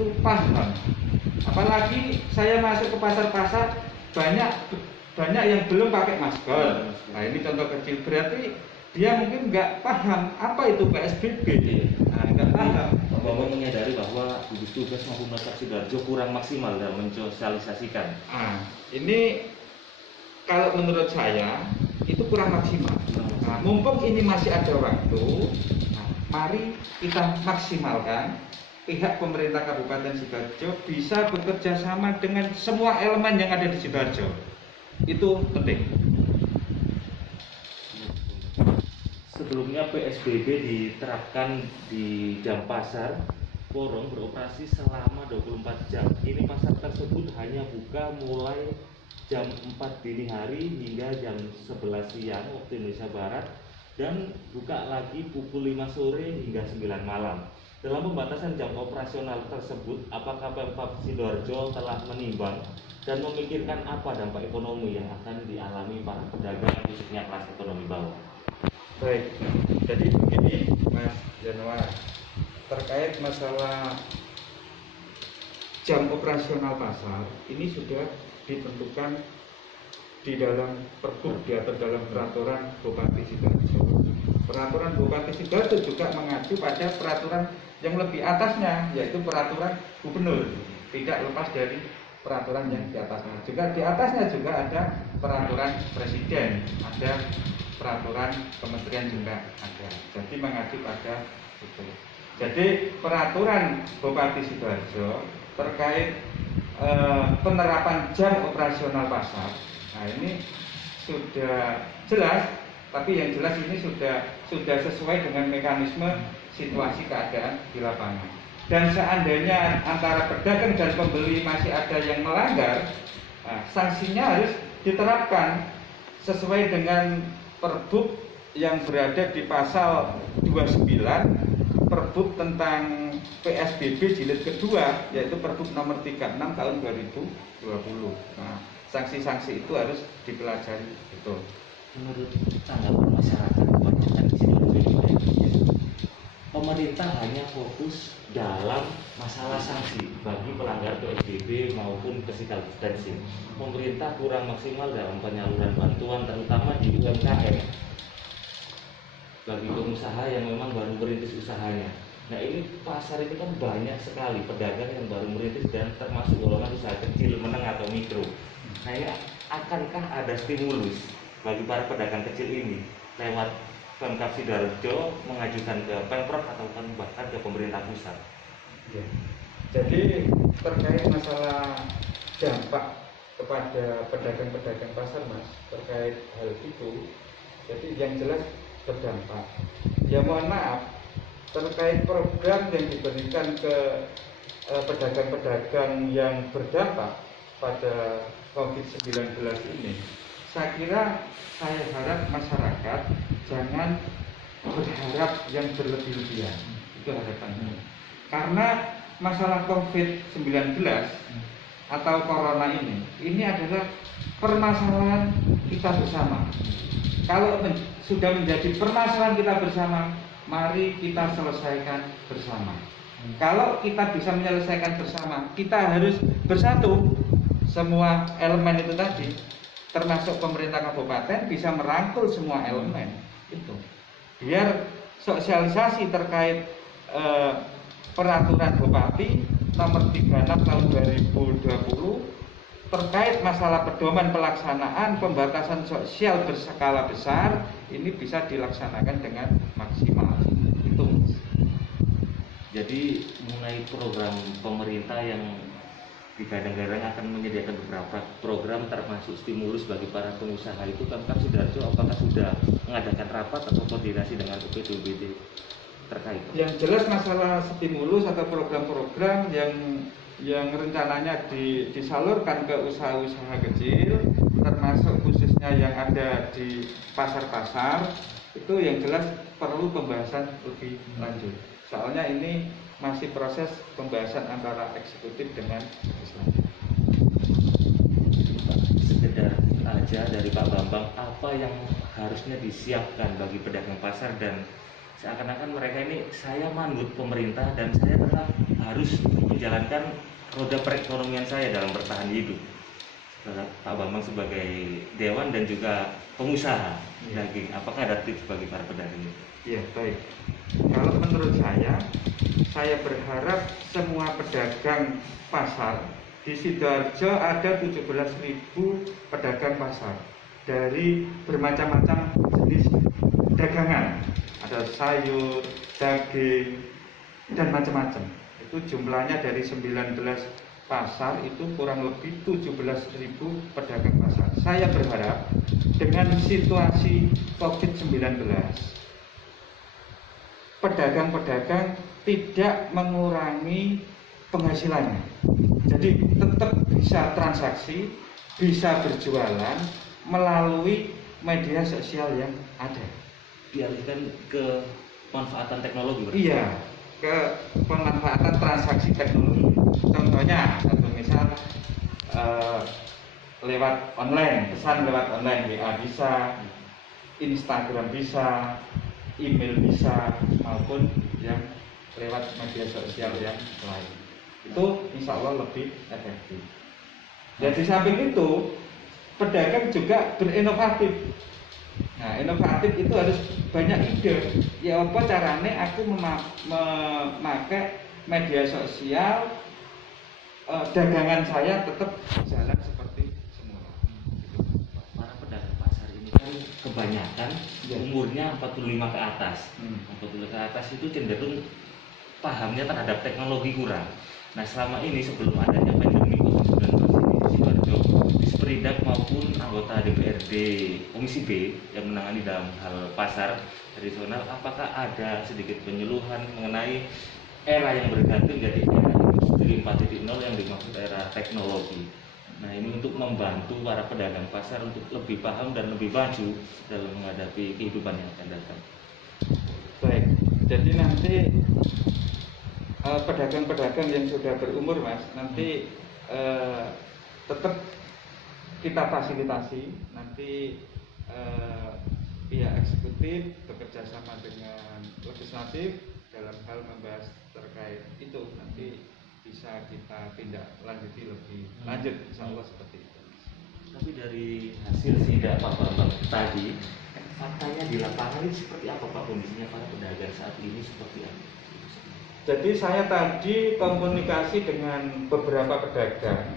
itu paham. Apalagi saya masuk ke pasar-pasar banyak yang belum pakai masker. Nah ini contoh kecil, berarti dia mungkin nggak paham apa itu PSBB. Nah, nggak paham. Bapak menyadari bahwa gugus tugas maupun Pemkab Sidoarjo kurang maksimal dalam mensosialisasikan. Nah, ini kalau menurut saya itu kurang maksimal. Nah, mumpung ini masih ada waktu, nah, mari kita maksimalkan. Pihak pemerintah Kabupaten Sidoarjo bisa bekerja sama dengan semua elemen yang ada di Sidoarjo. Itu penting. Sebelumnya PSBB diterapkan di jam pasar Porong beroperasi selama 24 jam. Kini pasar tersebut hanya buka mulai jam 4 dini hari hingga jam 11 siang waktu Indonesia Barat dan buka lagi pukul 5 sore hingga 9 malam. Dalam pembatasan jam operasional tersebut, apakah Pemkab Sidoarjo telah menimbang dan memikirkan apa dampak ekonomi yang akan dialami para pedagang khususnya kelas ekonomi bawah? Baik, jadi begini Mas Januar, terkait masalah jam operasional pasar ini sudah ditentukan di dalam Pergub, diatur dalam peraturan Bupati Sidoarjo. Peraturan Bupati Sidoarjo juga mengacu pada peraturan yang lebih atasnya, yaitu peraturan gubernur, tidak lepas dari peraturan yang di atasnya. Juga di atasnya juga ada peraturan presiden, ada peraturan kementerian juga ada. Jadi mengacu pada itu. Jadi peraturan Bupati Sidoarjo terkait penerapan jam operasional pasar, nah ini sudah jelas, tapi yang jelas ini sudah sesuai dengan mekanisme situasi keadaan di lapangan. Dan seandainya antara pedagang dan pembeli masih ada yang melanggar, nah, sanksinya harus diterapkan sesuai dengan Pergub yang berada di pasal 29 Pergub tentang PSBB jilid kedua, yaitu Pergub nomor 36 tahun 2020. Nah, sanksi-sanksi itu harus dipelajari betul. Menurut tanggapan masyarakat kebanyakan di sini, pemerintah hanya fokus dalam masalah sanksi bagi pelanggar PSBB maupun physical distancing. Pemerintah kurang maksimal dalam penyaluran bantuan terutama di UMKM bagi pengusaha yang memang baru merintis usahanya. Nah ini pasar ini kan banyak sekali pedagang yang baru merintis dan termasuk golongan usaha kecil, menengah atau mikro. Nah ini akankah ada stimulus bagi para pedagang kecil ini lewat Pemkab Sidoarjo mengajukan ke Pemprov atau bahkan ke pemerintah pusat? Ya. Jadi terkait masalah dampak kepada pedagang-pedagang pasar, Mas, terkait hal itu, jadi yang jelas berdampak. Ya mohon maaf, terkait program yang diberikan ke pedagang-pedagang yang berdampak pada COVID-19 ini, saya harap masyarakat jangan berharap yang berlebih-lebihan. Itu harapannya. Karena masalah COVID-19 atau corona ini adalah permasalahan kita bersama. Kalau sudah menjadi permasalahan kita bersama, mari kita selesaikan bersama. Kalau kita bisa menyelesaikan bersama, kita harus bersatu. Semua elemen itu tadi, termasuk pemerintah kabupaten bisa merangkul semua elemen itu. Biar sosialisasi terkait peraturan Bupati nomor 36 tahun 2020 terkait masalah pedoman pelaksanaan pembatasan sosial berskala besar ini bisa dilaksanakan dengan maksimal. Itu. Jadi mengenai program pemerintah yang digadang-gadang akan menyediakan beberapa program termasuk stimulus bagi para pengusaha itu, Pemkab Sidoarjo apakah sudah mengadakan rapat atau koordinasi dengan UPBD terkait? Yang jelas masalah stimulus atau program-program yang rencananya disalurkan ke usaha-usaha kecil, termasuk khususnya yang ada di pasar-pasar, itu yang jelas perlu pembahasan lebih lanjut. Soalnya ini masih proses pembahasan antara eksekutif dengan legislatif. Sekedar aja dari Pak Bambang, apa yang harusnya disiapkan bagi pedagang pasar dan seakan-akan mereka ini saya manut pemerintah dan saya tetap harus menjalankan roda perekonomian saya dalam bertahan hidup. Pak Bambang sebagai dewan dan juga pengusaha daging, apakah ada tips bagi para pedagang itu? Ya, baik. Kalau menurut saya berharap semua pedagang pasar di Sidoarjo ada 17.000 pedagang pasar dari bermacam-macam jenis dagangan. Ada sayur, daging, dan macam-macam. Itu jumlahnya dari 19 pasar itu kurang lebih 17.000 pedagang pasar. Saya berharap dengan situasi COVID-19 pedagang-pedagang tidak mengurangi penghasilannya. Jadi tetap bisa transaksi, bisa berjualan melalui media sosial yang ada. Dialihkan ke manfaatan teknologi. Iya, ke pemanfaatan transaksi teknologi. Contohnya, satu misal lewat online, pesan lewat online, WA bisa, Instagram bisa, email bisa, maupun yang lewat media sosial yang lain. Itu insya Allah lebih efektif. Dan di samping itu, pedagang juga berinovatif. Nah, inovatif itu harus banyak ide. Ya apa caranya aku memakai media sosial, dagangan saya tetap jalan seperti semula. Para pedagang pasar ini kan kebanyakan umurnya 45 ke atas. 45 ke atas itu cenderung pahamnya terhadap teknologi kurang. Nah, selama ini sebelum adanya pandemi COVID-19 ini di Sidoarjo, di Sperindak maupun anggota DPRD Komisi B yang menangani dalam hal pasar tradisional, apakah ada sedikit penyuluhan mengenai era yang berganti menjadi era industri 4.0 yang dimaksud era teknologi? Nah, ini untuk membantu para pedagang pasar untuk lebih paham dan lebih maju dalam menghadapi kehidupan yang akan datang. Baik, jadi nanti pedagang-pedagang yang sudah berumur, Mas, nanti tetap kita fasilitasi. Nanti pihak eksekutif bekerja sama dengan legislatif dalam hal membahas terkait itu. Nanti bisa kita tindak lanjuti lebih lanjut, insya Allah seperti itu. Tapi dari hasil sidak Pak Bambang tadi, faktanya di lapangan ini seperti apa Pak, kondisinya para pedagang saat ini seperti apa? Jadi saya tadi komunikasi dengan beberapa pedagang.